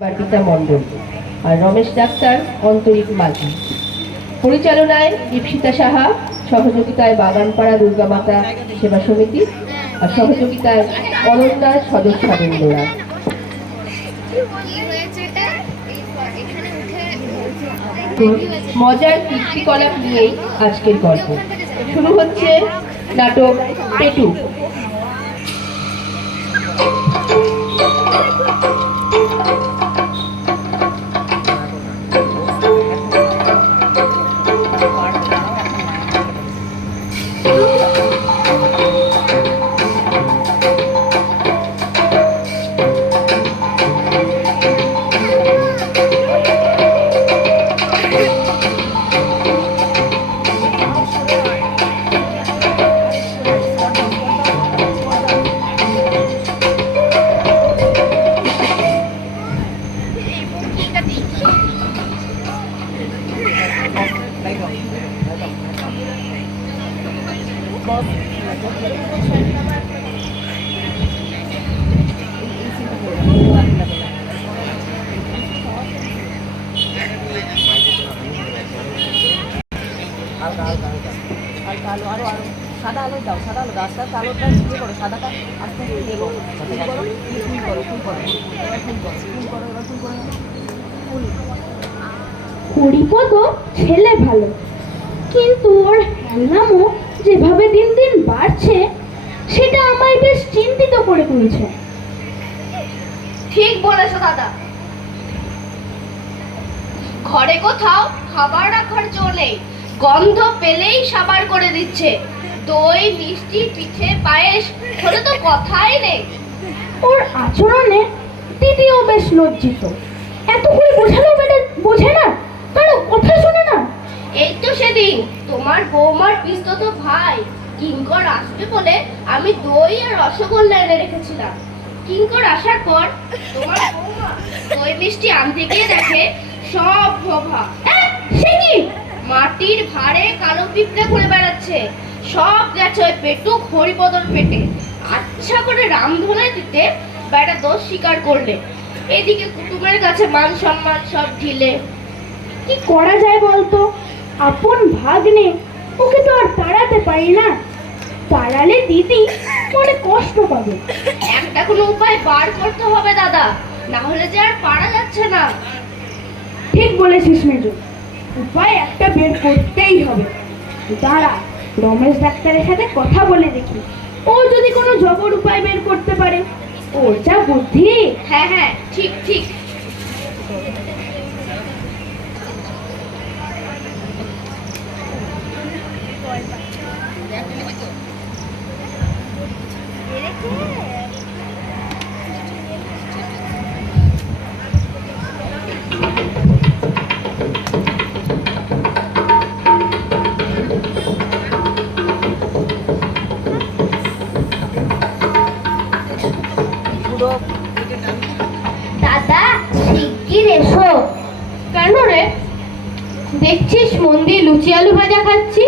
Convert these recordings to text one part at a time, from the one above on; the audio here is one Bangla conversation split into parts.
বার্পিতা মণ্ডল আর রমেশ ডাক্তার অন্তরিক মাঝি। পরিচালনায় দীপশিতা সাহা, সহযোগিতায় বাগানপাড়া দুর্গামাতা সেবা সমিতি আর সহযোগিতায় অনন্যার সদস্যবৃন্দরা। মজার কীর্তিকলাপ নিয়েই আজকের গল্প শুরু হচ্ছে। নাটক পেটু। সাদা আলো দাও, সাদা আলো দাও, সাদা আলোটা ইয়ে করো, সাদাটা আস্তে আস্তে ইয়ে করো, ফুল করো, ফুল করো, ফুল করো, এবার ফুল করো, ফুল করো, এবার ফুল করো, ফুল। হরিপদ ছেলে ভালো, কিন্তু ওর হেলনামো যেভাবে দিন দিন বাড়ছে সেটা আমায় বেশ চিন্তিত করে তুলছে। ঠিক বলেছো দাদা, ঘরে কোথাও খাবার রাখার জো নেই, গন্ধ পেলেই সাবার করে দিচ্ছে। দই, মিষ্টি, পিঠে, পায়েস হলে তো কথাই নেই। ওর আচরণে দিদিও বেশ লজ্জিত। এত করে বোঝানো বেটা বোঝে না, কারো কথা শোনে না। এই তো সেদিন তোমার বৌমার পিস্তত ভাই কিঙ্কর আসবে বলে আমি দই আর রসগোল্লা এনে রেখেছিলাম। কিঙ্কর আসার পর তোমার বৌমা দই মিষ্টি আনতে গিয়ে দেখে সব ভোভা। সে কি? মাটির ভারে কালো পিঁপড়ে ঘুরে বেড়াচ্ছে। সব গেছে ওই পেটুক হরিপদর পেটে। আচ্ছা করে রামধনে দিতে বেটা দোষ স্বীকার করলে। এদিকে কুটুমের কাছে মান সম্মান সব ঢিলে। কি করা যায় বলতো? আপন ভাগ্নে, ওকে তো আর তাড়াতে পারি না। তাড়ালে দিদি মনে কষ্ট পাবে। একটা কোনো উপায় বার করতে হবে দাদা, না হলে যে আর পারা যাচ্ছে না। ঠিক বলেছিস মেজো, উপায় একটা বের করতেই হবে। দাঁড়া, রমেশ ডাক্তারের সাথে কথা বলে দেখি, ও যদি কোনো জবর উপায় বের করতে পারে। ওর যা বুদ্ধি! হ্যাঁ হ্যাঁ, ঠিক ঠিক। দাদা, শিগগির এসো। কেন রে? দেখছিস মন দিয়ে লুচি আলু ভাজা খাচ্ছি।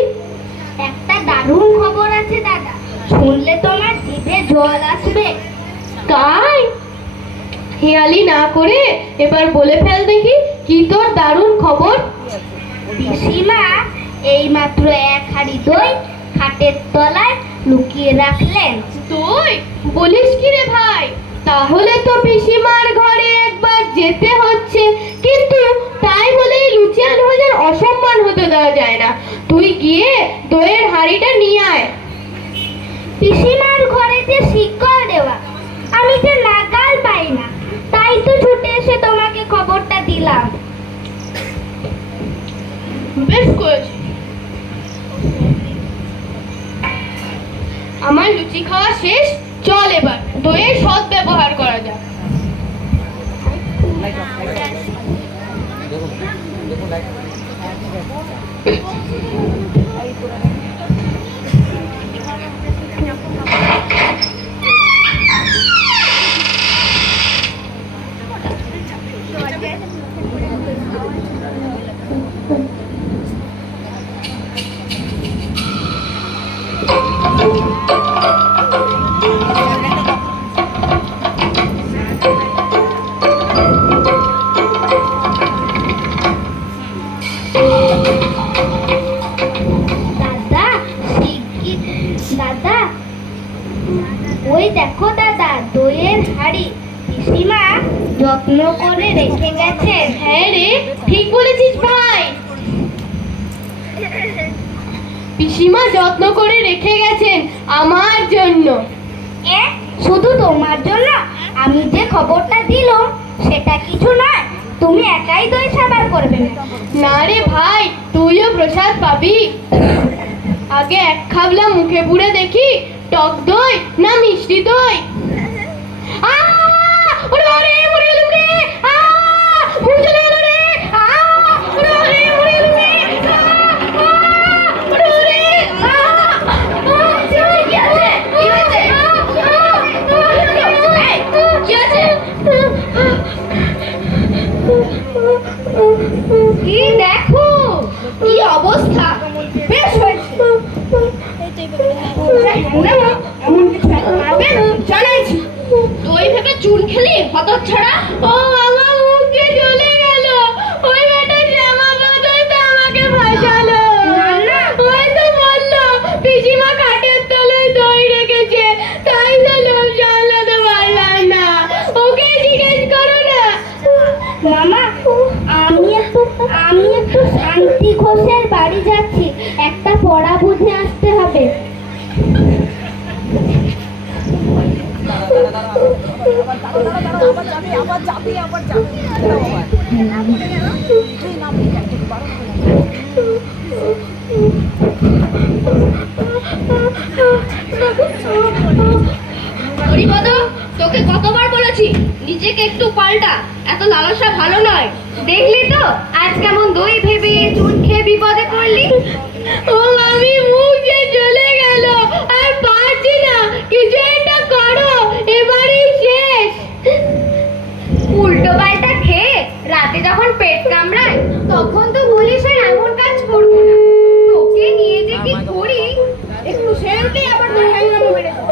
একটা দারুণ খবর আছে দাদা, শুনলে তোমার জিভে জল আসবে। তাই? হেয়ালি না করে এবার বলে ফেল দেখি, কি তোর দারুণ খবর? পিসিমা এইমাত্র এক হাঁড়ি দই খাটের তলায় লুকিয়ে রাখলেন। তুই বলিস কি রে ভাই? তাহলে তো পিসিমার ঘরে একবার যেতে হচ্ছে, কিন্তু তাই বলেই লুচি আলু ভাজার অসম্মান হতে দেওয়া যায় না। তুই গিয়ে দইয়ের হাঁড়িটা নিয়ে আয়। পিসিমার ঘরে যে শিকল দেওয়া, আমি যে নাগাল পাই না, তাই তো ছুটে এসে তোমাকে খবরটা দিলাম। বেশ করেছি। আমার লুচি খাওয়া শেষ, চল এবার দইয়ের সৎ ব্যবহার করা যাক। Light off, light off. দেখুন, দেখুন লাইট অফ। যত্ন করে রেখে গেছেন। হ্যাঁ রে, ঠিক বলেছিস ভাই। পিসিমা যত্ন করে রেখে গেছেন আমার জন্য। শুধু তোমার জন্য? আমি যে খবরটা দিলাম সেটা কিছু নয়, তুমি একাই দই সাবার করবে না। না রে ভাই, তুইও প্রসাদ পাবি। আগে এক খাবলা মুখে পুরে দেখি, টক দই না মিষ্টি দই। ওরে ওরে মরে গেলুম রে, মুখ চলে গেল রে, ওরে ওরে মরে গেলুম রে, ওরে ওরে, কি আছে? কি হয়েছে? কি আছে? কি দেখো, কি অবস্থা! বেশ হয়েছে, এমন কিছু পারবেন জানাইছি। দই ভেবে চুন খেলি হতচ্ছাড়া। ও আমার মুখে চলে গেল। ওই বেটা শ্যামা বদল তো আমাকে ভাসালো। ওই তো বললো পিসিমা খাটের তলায় দই রেখেছে, তাই তো লোভ সামলাতে পারলাম না। ওকে জিজ্ঞেস করো না। মামা, আমি একটু শান্তি ঘোষের বাড়ি যাচ্ছি, একটা পড়া বুঝে আসতে হবে। আবার যাবি তুই নামবি কেন? তোকে বারণ হরিপদ, তোকে কতবার বলেছি নিজেকে একটু পাল্টা, এত লালসা ভালো নয়। দেখলি তো আজ কেমন দই ভেবে চুন খেয়ে বিপদে পড়লি। ও আমি মুখ যে চলে গেল, আর পারছি না, কিছু একটা করো, এবারেই শেষ। উল্টো পাল্টা খেয়ে রাতে যখন পেট কামড়ায় তখন তো বলিস আর এমন কাজ করবো না। তোকে নিয়ে যে কি করি, একটু সেরতেই আবার তোর হ্যাংলামো বেড়ে যায়।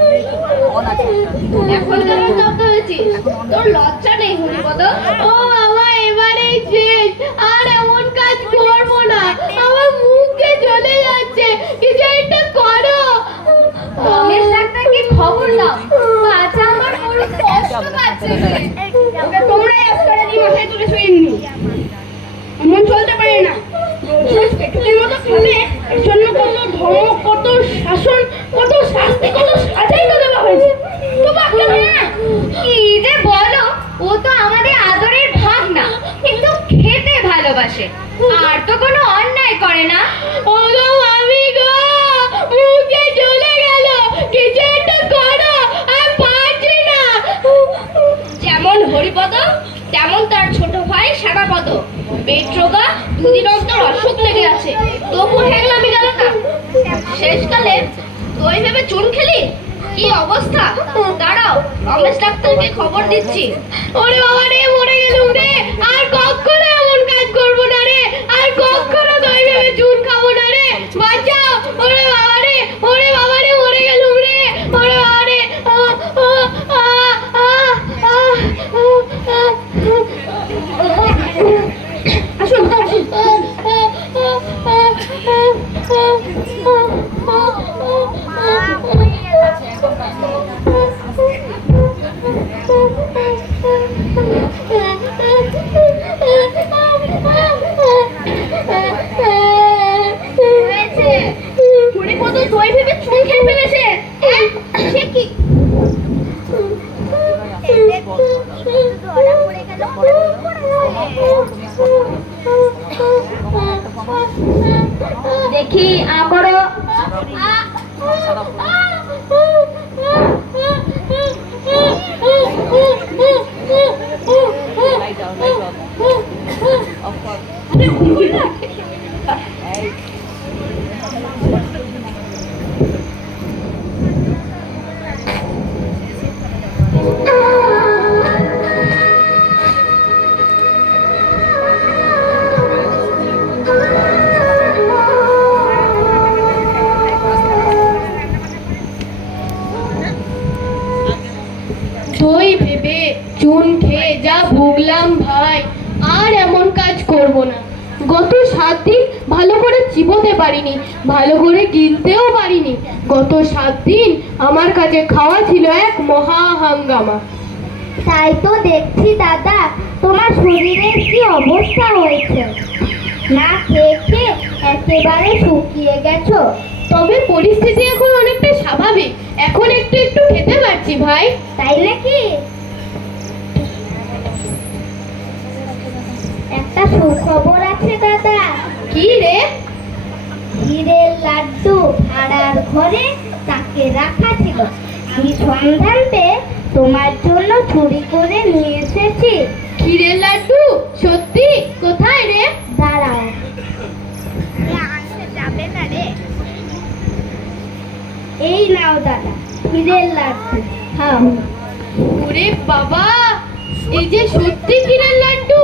এখন কেমন জব্দ হয়েছিস? তোর লজ্জা নেই হরিপদ? ও বাবা, এবারেই শেষ, আর এমন কাজ করবো না। আমার মুখ যে চলে যাচ্ছে, কিছু একটা করো। রমেশ ডাক্তারকে খবর দাও, বাচ্চা আমার বড় কষ্ট পাচ্ছে। ওকে তোমরাই আজকাল এই মাথায় তুলে শুয়ে নিও। এমন চলতে পারে না। রোজ পেটুকের মতো খাবে, এর জন্য কত ধমক, কত শাসন, কত শাস্তি, কত সাজাই তো দেওয়া হয়েছে। তো বাক্য না কি যে বলো, ও তো আমাদের আদরের ভাগনা, কিন্তু খেতে ভালোবাসে, আর তো কোনো অন্যায় করে না। ও গো আমি গো, মুখ যে চলে গেল, কিছু একটা করো, আর পারছি না। যেমন হরিপদ, তেমন তার ছোট ভাই শ্যামাপদ। পেট রোগা, দুদিন অন্তর অসুখ লেগে আছে, তবু হেগলামি গেল না। শেষকালে দই ভেবে চুন খেলি, কি অবস্থা! দাঁড়াও, রমেশ ডাক্তারকে খবর দিচ্ছি। ওরে বাবা রে, মরে গেলুম রে, আর কখনো এমন কাজ করবো না রে, আর কখনো দই ভেবে চুন খাবো না রে, বাঁচাও। ওরে বাবা রে, ওরে বাবা রে, মরে গেলুম রে, ওরে বাবা রে। আসুন আসুন। হরিপদ দই ভেবে চুন খেয়ে ফেলেছে। সে কি? দেখি আ করো। দই ভেবে চুন খেয়ে যা ভুগলাম ভাই, আর এমন কাজ করব না। গত 7 দিন ভালো করে চিবোতে পারিনি, ভালো করে গিলতেও পারিনি। গত 7 দিন আমার কাছে খাওয়া ছিল এক মহা হাঙ্গামা। তাই তো দেখছি দাদা, তোমার শরীরের কি অবস্থা হয়েছে। না খেয়ে খেয়ে একেবারে শুকিয়ে গেছো। তবে পরিস্থিতি এখন অনেকটা স্বাভাবিক, এখন একটু একটু খেতে পারছি ভাই। তাই নাকি? একটা সুখবর আছে দাদা। কি রে? হীরের লাড্ডু ভাড়ার ঘরে তাকে রাখা ছিল, সেই সন্ধান পেয়ে তোমার জন্য চুরি করে নিয়ে এসেছি। ক্ষীরের লাড্ডু? সত্যি? কোথায় রে? দাঁড়াও, এই নাও দাদা হীরের লাড্ডু, খাও। ওরে বাবা, এই যে সত্যি ক্ষীরের লাড্ডু!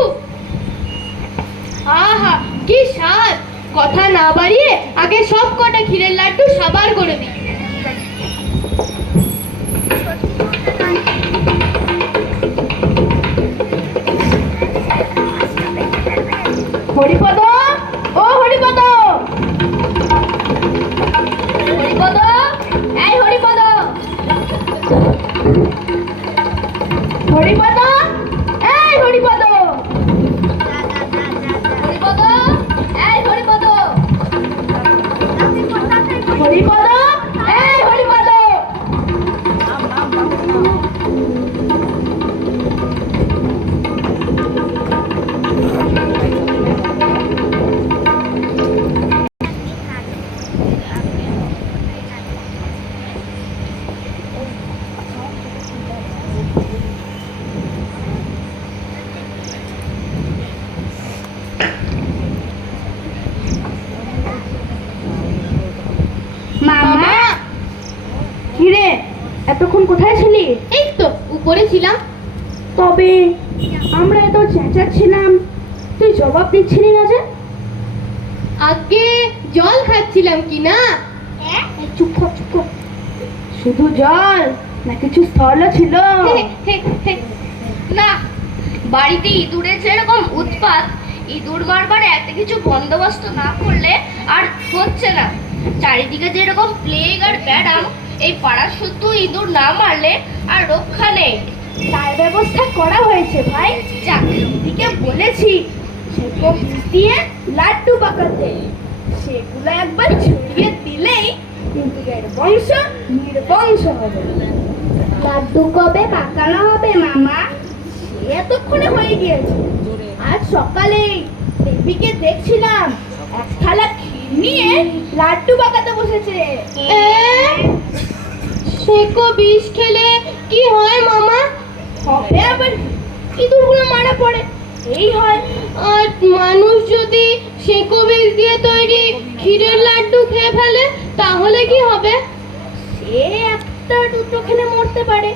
আহা কি স্বাদ! কথা না বাড়িয়ে আগে সব কটা ক্ষীরের লাড্ডু সাবার করে দিই। হরিপদ, ও হরিপদ, হরিপদ, এই হরিপদ! হরিপদ, এই হরিপদ, হরিপদ, এই হরিপদ! হরিপদ, এই হরিপদ। মামা, কিরে, এতক্ষণ কোথায় ছিলি? এই তো উপরে ছিলাম। তবে আমরা এত চেঁচাচ্ছিলাম, তুই জবাব দিচ্ছিলি না যে? আগে জল খাচ্ছিলাম কি না। এই চুপ কর, চুপ কর। শুধু জল না কিছু স্থলও ছিল? না, বাড়িতে ইঁদুরের যেরকম উৎপাত, ইঁদুর মারবার এত কিছু বন্দোবস্ত না করলে আর হচ্ছে না। চারিদিকে যেরকম প্লেগ আর ব্যাডাম, এই পাড়ার শুধু ইঁদুর না মারলে আর রক্ষা নেই। তার ব্যবস্থা করা হয়েছে ভাই। যাক, দিকে বলেছি সেগুলো দিয়ে লাড্ডু পাকাতে, সেগুলো একবার ছড়িয়ে দিলেই ইঁদুরের বংশ নির্বংশ হবে। লাড্ডু কবে পাকানো হবে মামা? সে এতক্ষণে হয়ে গিয়েছে। আজ সকালেই দেবীকে দেখছিলাম এক থালা ক্ষীর নিয়ে লাড্ডু পাকাতে বসেছে। সেকো বিষ খেলে কি হয় মামা? হবে আবার, ইঁদুরগুলো মারা পড়ে, এই হয়। আর মানুষ যদি সেকো বিষ দিয়ে তৈরি ক্ষীরের লাড্ডু খেয়ে ফেলে তাহলে কি হবে? সে একটা দুটো খেলে মরতে পারে,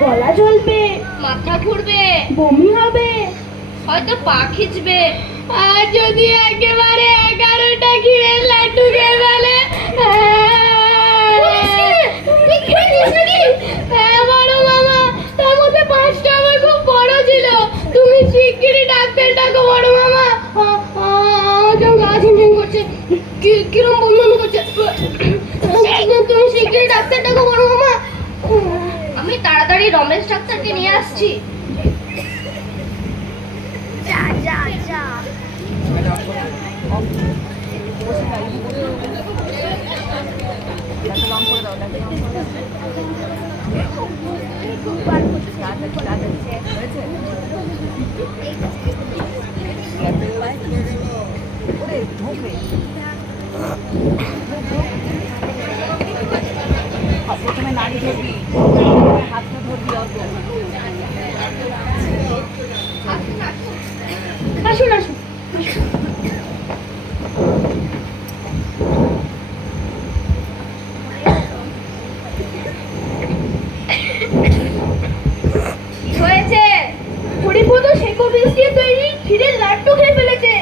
গলা জ্বলবে, মাথা ঘুরবে, বমি হবে, হয়তো পা খিঁচবে। আর যদি একেবারে 11টা ক্ষীরের লাড্ডু খেয়ে ফেলে? হ্যাঁ বড় মামা, তার মধ্যে 5টা আমার খুব বড় ছিল। তুমি শিগগিরই ডাক্তার ডাকো বড় মামা। কেমন গা ঝিমঝিম করছে, কিরম বমি করছে। তুমি শিগগিরই ডাক্তার ডাকো বড় মামা। আমি তাড়াতাড়ি রমেশ ডাক্তারকে নিয়ে আসছি। প্রথমে নাড়ি ধরবি, হাতটা ধরবি অল্প। আসুন আসুন। কি হয়েছে? হরিপদ সেকো বিষ দিয়ে তৈরি ক্ষীরের লাড্ডু খেয়ে ফেলেছে।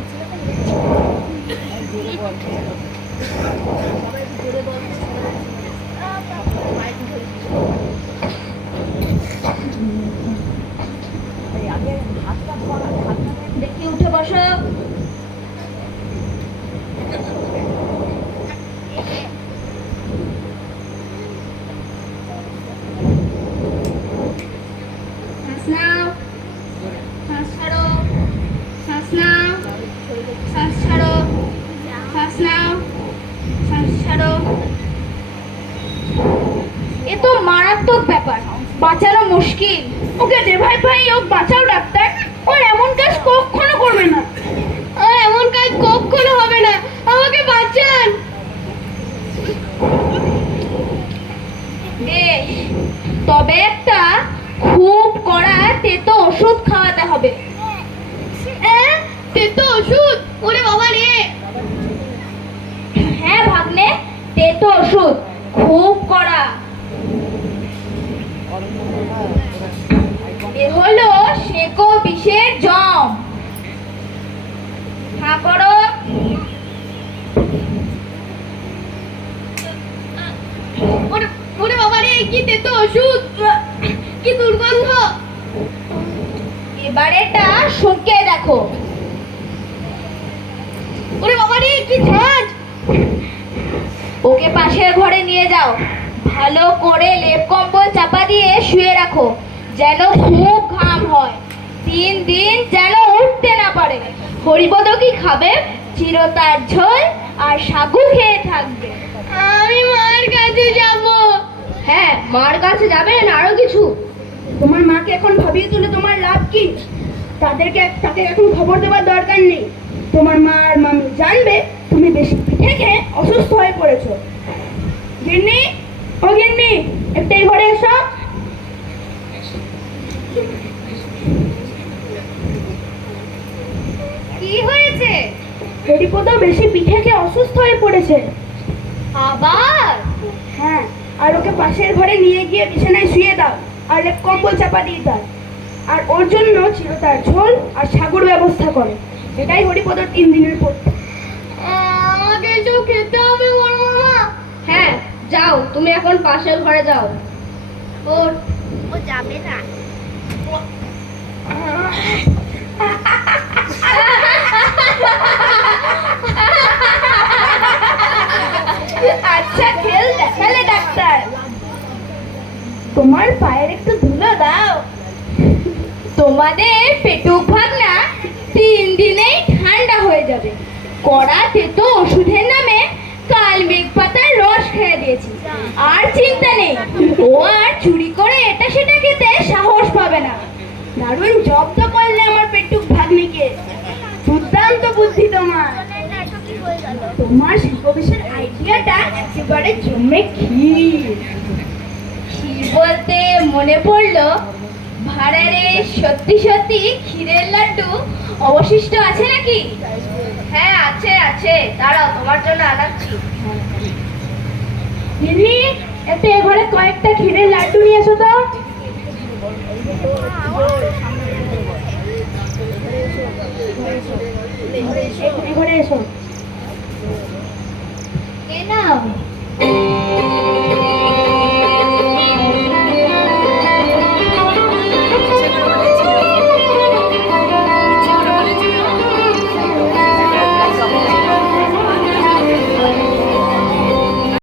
দেখি উঠে বসো। নাও, শ্বাস ছাড়ো, শ্বাস নাও, শ্বাস ছাড়ো। এ তো মারাত্মক ব্যাপার, বাঁচানো মুশকিল। ওকে দে ভাই ভাই, ও বাঁচাও ডাক্তার, ও এমন কাজ কখনো করবে না। আর এমন কাজ কখনো হবে না, আমাকে বাঁচান। বেশ, তবে একটা খুব কড়া তেতো ওষুধ খাওয়াতে হবে। তেতো ওষুধ? ওরে বাবা রে! হ্যাঁ ভাগ্নে, তেতো ওষুধ, খুব কড়া। এ হলো সেকো বিষের জম। হ্যাঁ করো। ওরে ওরে বাবা রে, কি তেতো ওষুধ, কি দুর্গন্ধ! এবার এটা শুকিয়ে দেখো। ওরে বাবা রে, কি ঝাঁজ! ওকে পাশের ঘরে নিয়ে যাও, ভালো করে লেপ কম্বল চাপা দিয়ে শুয়ে রাখো, যেন খুব ঘাম হয়। 3 দিন যেন উঠতে না পারে। হরিপদ কি খাবে? চিরতার ঝোল আর সাগু খেয়ে থাকবে। আমি মার কাছে যাব। হ্যাঁ, মার কাছে যাবেন, আরো কিছু? তোমার মাকে এখন ভাবিয়ে তুলে তোমার লাভ কি? তাকে এখন খবর দেওয়ার দরকার নেই। তোমার মা আর মামি জানবে তুমি বেশি পিঠে খেয়ে অসুস্থ হয়ে পড়েছো। গিন্নি, ও গিন্নি, একটু এই ঘরে এসো। কি হয়েছে? হরিপদ বেশি পিঠে খেয়ে অসুস্থ হয়ে পড়েছে। আবার? হ্যাঁ, আর ওকে পাশের ঘরে নিয়ে গিয়ে বিছানায় শুয়ে দাও, আর লেপ কম্বল চাপা দিয়ে দাও। আর ওর জন্য চিরতার ঝোল আর সাগুর ব্যবস্থা করো। এটাই হরিপদর 3 দিনের পর। আমাকে কিছু খেতে হবে বড় মামা। হ্যাঁ, যাও, তুমি এখন পাশের ঘরে যাও। ও যাবে না। আচ্ছা, খেল দেখালে ডাক্তার। তোমার পায়ের একটু ধুলো দাও। তোমাদের পেটুক ভাগনা 3 দিনেই ঠান্ডা হয়ে যাবে। কড়া তেতো ওষুধের নামে কালমেঘ পাতার রস খেয়ে দিয়েছি। আর চিন্তা নেই, ও আর চুরি করে এটা সেটা খেতে সাহস পাবে না। দারুণ জব্দ করলে আমার পেটুক ভাগ্নিকে। দুর্দান্ত বুদ্ধি তোমার। তোমার শিল্পবিষয়ের আইডিয়াটা একেবারে জমে ক্ষীর। ক্ষীর বলতে মনে পড়লো, ভাড়ারে সত্যি সত্যি ক্ষীরের লাড্ডু অবশিষ্ট আছে নাকি? হ্যাঁ, আছে আছে, দাঁড়াও, তোমার জন্য আনাচ্ছি। গিন্নি, একটু এ ঘরে কয়েকটা ক্ষীরের লাড্ডু নিয়ে এসো তো।